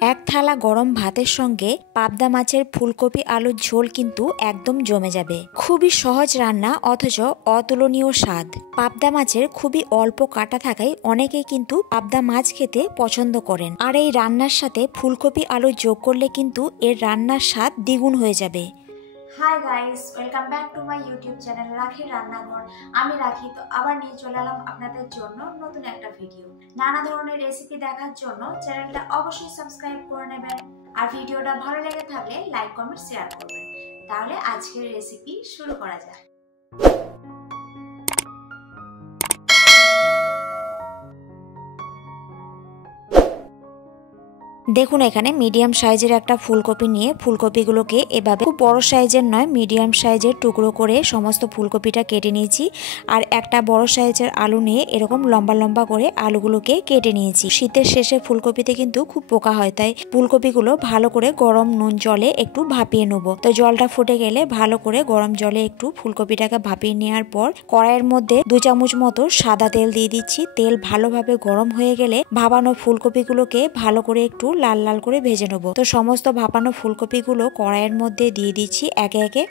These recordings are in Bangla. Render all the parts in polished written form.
এক থালা গরম ভাতের সঙ্গে পাবদা মাছের ফুলকপি আলুর ঝোল কিন্তু একদম জমে যাবে। খুবই সহজ রান্না অথচ অতুলনীয় স্বাদ। পাবদা মাছের খুবই অল্প কাটা থাকায় অনেকেই কিন্তু পাবদা মাছ খেতে পছন্দ করেন। আর এই রান্নার সাথে ফুলকপি আলু যোগ করলে কিন্তু এর রান্নার স্বাদ দ্বিগুণ হয়ে যাবে। Hi guys, welcome back to my YouTube channel রাখি রান্নাঘর। আমি রাখি তো আবার নিয়ে চলে এলাম আপনাদের জন্য নতুন একটা ভিডিও। নানা ধরনের রেসিপি দেখার জন্য চ্যানেলটা অবশ্যই সাবস্ক্রাইব করে নেবেন। আর ভিডিওটা ভালো লেগে থাকলে লাইক কমেন্ট শেয়ার করবেন। তাহলে আজকের রেসিপি শুরু করা যাক। দেখুন এখানে মিডিয়াম সাইজের একটা ফুলকপি নিয়ে ফুলকপিগুলোকে এভাবে খুব বড় সাইজের নয় মিডিয়াম সাইজের টুকরো করে সমস্ত ফুলকপিটা কেটে নিয়েছি। আর একটা বড় সাইজের আলু নিয়ে এরকম লম্বা লম্বা করে আলুগুলোকে কেটে নিয়েছি। শীতের শেষে ফুলকপিতে কিন্তু খুব পোকা হয়, তাই ফুলকপিগুলো ভালো করে গরম নুন জলে একটু ভাপিয়ে নেব। তো জলটা ফুটে গেলে ভালো করে গরম জলে একটু ফুলকপিটাকে ভাপিয়ে নেওয়ার পর কড়াইয়ের মধ্যে 2 চামচ মতো সাদা তেল দিয়ে দিচ্ছি। তেল ভালোভাবে গরম হয়ে গেলে ভাপানো ফুলকপিগুলোকে ভালো করে একটু লাল লাল করে ভেজে নেব। তো সমস্ত ভাপানো ফুলকপিগুলো কড়াইয়ের মধ্যে দিয়ে দিচ্ছি একে একে।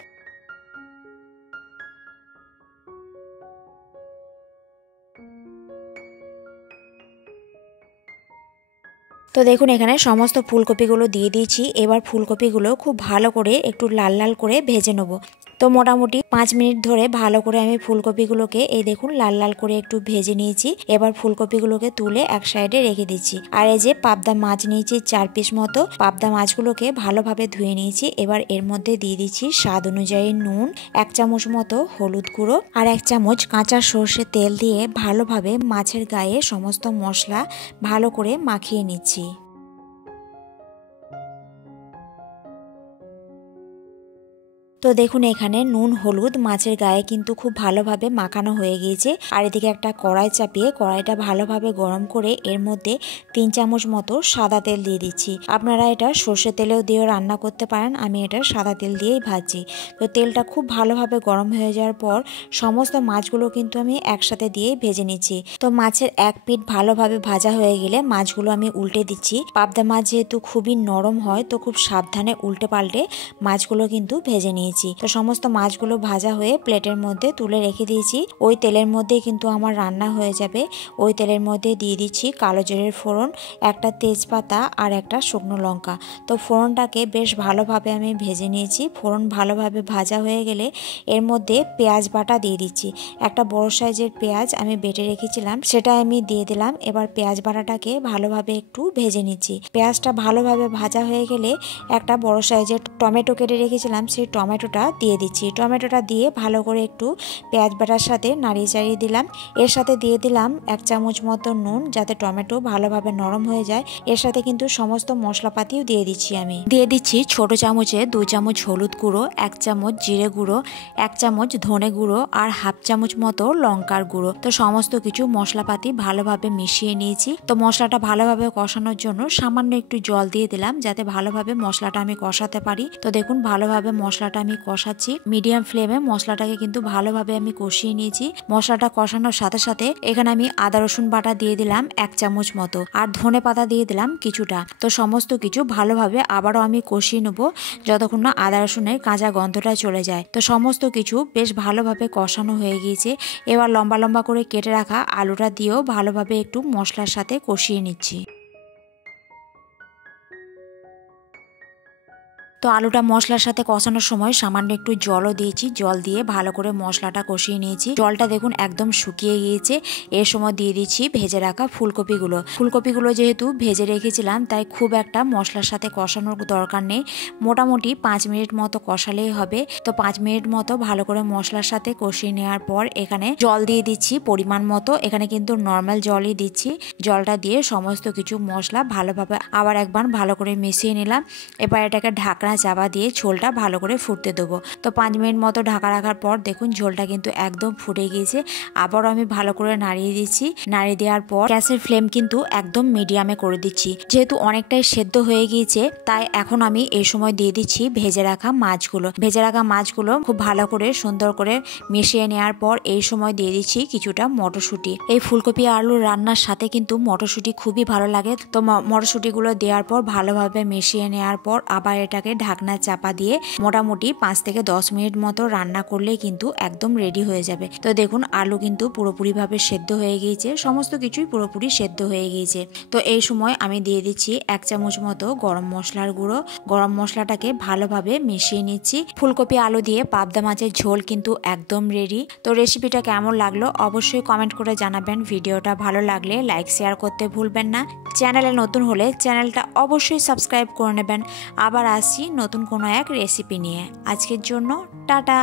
তো দেখুন এখানে সমস্ত ফুলকপিগুলো দিয়ে দিয়েছি। এবার ফুলকপিগুলো খুব ভালো করে একটু লাল লাল করে ভেজে নেব। তো মোটামুটি 5 মিনিট ধরে ভালো করে আমি ফুলকপিগুলোকে এই দেখুন লাল লাল করে একটু ভেজে নিয়েছি। এবার ফুলকপিগুলোকে তুলে এক সাইডে রেখে দিচ্ছি। আর এই যে পাবদা মাছ নিয়েছি 4 পিস মতো। পাবদা মাছগুলোকে ভালোভাবে ধুয়ে নিয়েছি। এবার এর মধ্যে দিয়ে দিচ্ছি স্বাদ অনুযায়ী নুন, 1 চামচ মতো হলুদ গুঁড়ো আর 1 চামচ কাঁচা সর্ষে তেল দিয়ে ভালোভাবে মাছের গায়ে সমস্ত মশলা ভালো করে মাখিয়ে নিচ্ছি। তো দেখুন এখানে নুন হলুদ মাছের গায়ে কিন্তু খুব ভালোভাবে মাখানো হয়ে গিয়েছে। আর এদিকে একটা কড়াই চাপিয়ে কড়াইটা ভালোভাবে গরম করে এর মধ্যে 3 চামচ মতো সাদা তেল দিয়ে দিচ্ছি। আপনারা এটা সর্ষে তেলেও দিয়েও রান্না করতে পারেন, আমি এটা সাদা তেল দিয়েই ভাজছি। তো তেলটা খুব ভালোভাবে গরম হয়ে যাওয়ার পর সমস্ত মাছগুলো কিন্তু আমি একসাথে দিয়েই ভেজে নিচ্ছি। তো মাছের এক পিঠ ভালোভাবে ভাজা হয়ে গেলে মাছগুলো আমি উল্টে দিচ্ছি। পাবদা মাছ যেহেতু খুবই নরম হয় তো খুব সাবধানে উল্টে পাল্টে মাছগুলো কিন্তু ভেজে নিই। তো সমস্ত মাছগুলো ভাজা হয়ে প্লেটের মধ্যে তুলে রেখে দিয়েছি। ওই তেলের মধ্যেই কিন্তু আমার রান্না হয়ে যাবে। ওই তেলের মধ্যে দিয়ে দিচ্ছি কালো জিরের ফোড়ন, একটা তেজপাতা আর একটা শুকনো লঙ্কা। তো ফোড়নটাকে বেশ ভালোভাবে আমি ভেজে নিয়েছি। ফোড়ন ভালোভাবে ভাজা হয়ে গেলে এর মধ্যে পেঁয়াজ বাটা দিয়ে দিচ্ছি। একটা বড় সাইজের পেঁয়াজ আমি বেটে রেখেছিলাম, সেটা আমি দিয়ে দিলাম। এবার পেঁয়াজ বাটাটাকে ভালোভাবে একটু ভেজে নিচ্ছি। পেঁয়াজটা ভালোভাবে ভাজা হয়ে গেলে একটা বড় সাইজের টমেটো কেটে রেখেছিলাম, সেই টমেটোটা দিয়ে দিচ্ছি। টমেটোটা দিয়ে ভালো করে একটু পেঁয়াজ বাটার সাথে নাড়িয়ে চাড়িয়ে দিলাম। এর সাথে দিয়ে দিলাম 1 চামচ মতো নুন, যাতে টমেটো ভালোভাবে নরম হয়ে যায়। এর সাথে কিন্তু সমস্ত মশলাপাতিও দিয়ে দিচ্ছি। আমি দিয়ে দিচ্ছি ছোট চামচে 2 চামচ হলুদ গুঁড়ো, 1 চামচ জিরে গুঁড়ো, 1 চামচ ধনে গুঁড়ো আর 1/2 চামচ মতো লঙ্কার গুঁড়ো। তো সমস্ত কিছু মশলাপাতি ভালোভাবে মিশিয়ে নিয়েছি। তো মশলাটা ভালোভাবে কষানোর জন্য সামান্য একটু জল দিয়ে দিলাম, যাতে ভালোভাবে মশলাটা আমি কষাতে পারি। তো দেখুন ভালোভাবে মশলাটা আমি কষাচ্ছি। মিডিয়াম ফ্লেমে মশলাটাকে কিন্তু ভালোভাবে আমি কষিয়ে নিয়েছি। মশলাটা কষানোর সাথে সাথে এখানে আমি আদা রসুন বাটা দিয়ে দিলাম 1 চামচ মতো আর ধনে পাতা দিয়ে দিলাম কিছুটা। তো সমস্ত কিছু ভালোভাবে আবারও আমি কষিয়ে নেবো যতক্ষণ না আদা রসুনের কাঁচা গন্ধটা চলে যায়। তো সমস্ত কিছু বেশ ভালোভাবে কষানো হয়ে গিয়েছে। এবার লম্বা লম্বা করে কেটে রাখা আলুটা দিয়েও ভালোভাবে একটু মশলার সাথে কষিয়ে নিচ্ছি। তো আলুটা মশলার সাথে কষানোর সময় সামান্য একটু জলও দিয়েছি। জল দিয়ে ভালো করে মশলাটা কষিয়ে নিয়েছি। জলটা দেখুন একদম শুকিয়ে গিয়েছে। এর সময় দিয়ে দিচ্ছি ভেজে রাখা ফুলকপিগুলো। ফুলকপিগুলো যেহেতু ভেজে রেখেছিলাম তাই খুব একটা মশলার সাথে কষানোর দরকার নেই। মোটামুটি 5 মিনিট মতো কষালেই হবে। তো 5 মিনিট মতো ভালো করে মশলার সাথে কষিয়ে নেওয়ার পর এখানে জল দিয়ে দিচ্ছি পরিমাণ মতো। এখানে কিন্তু নর্মাল জলই দিচ্ছি। জলটা দিয়ে সমস্ত কিছু মশলা ভালোভাবে আবার একবার ভালো করে মিশিয়ে নিলাম। এবার এটাকে ঢাকনা চাপা দিয়ে ঝোলটা ভালো করে ফুটতে দেবো। তো 5 মিনিট মতো ঢাকা রাখার পর দেখুন ঝোলটা কিন্তু একদম ফুটে গিয়েছে। আবারও আমি ভালো করে নাড়িয়ে দিচ্ছি। নাড়িয়ে দেওয়ার পর গ্যাসের ফ্লেম কিন্তু একদম মিডিয়ামে করে দিচ্ছি। যেহেতু অনেকটাই সেদ্ধ হয়ে গিয়েছে তাই এখন আমি এই সময় দিয়ে দিচ্ছি ভেজে রাখা মাছগুলো। ভেজে রাখা মাছগুলো খুব ভালো করে সুন্দর করে মিশিয়ে নেওয়ার পর এই সময় দিয়ে দিচ্ছি কিছুটা মটরশুঁটি। এই ফুলকপি আলুর রান্নার সাথে কিন্তু মটরশুঁটি খুবই ভালো লাগে। তো মটরশুঁটিগুলো দেওয়ার পর ভালোভাবে মিশিয়ে নেওয়ার পর আবার এটাকে ঢাকনা চাপা দিয়ে মোটামুটি 5 থেকে 10 মিনিট মতো রান্না করলে কিন্তু একদম রেডি হয়ে যাবে। তো দেখুন আলু কিন্তু পুরোপুরিভাবে সেদ্ধ হয়ে গিয়েছে, সমস্ত কিছুই পুরোপুরি সেদ্ধ হয়ে গিয়েছে। তো এই সময় আমি দিয়ে দিচ্ছি 1 চামচ মতো গরম মশলার গুঁড়ো। গরম মশলাটাকে ভালোভাবে মিশিয়ে নিচ্ছি। ফুলকপি আলু দিয়ে পাবদা মাছের ঝোল কিন্তু একদম রেডি। তো রেসিপিটা কেমন লাগলো অবশ্যই কমেন্ট করে জানাবেন। ভিডিওটা ভালো লাগলে লাইক শেয়ার করতে ভুলবেন না। চ্যানেলে নতুন হলে চ্যানেলটা অবশ্যই সাবস্ক্রাইব করে নেবেন। আবার আসছি নতুন কোনো এক রেসিপি নিয়ে। আজকের জন্য টাটা।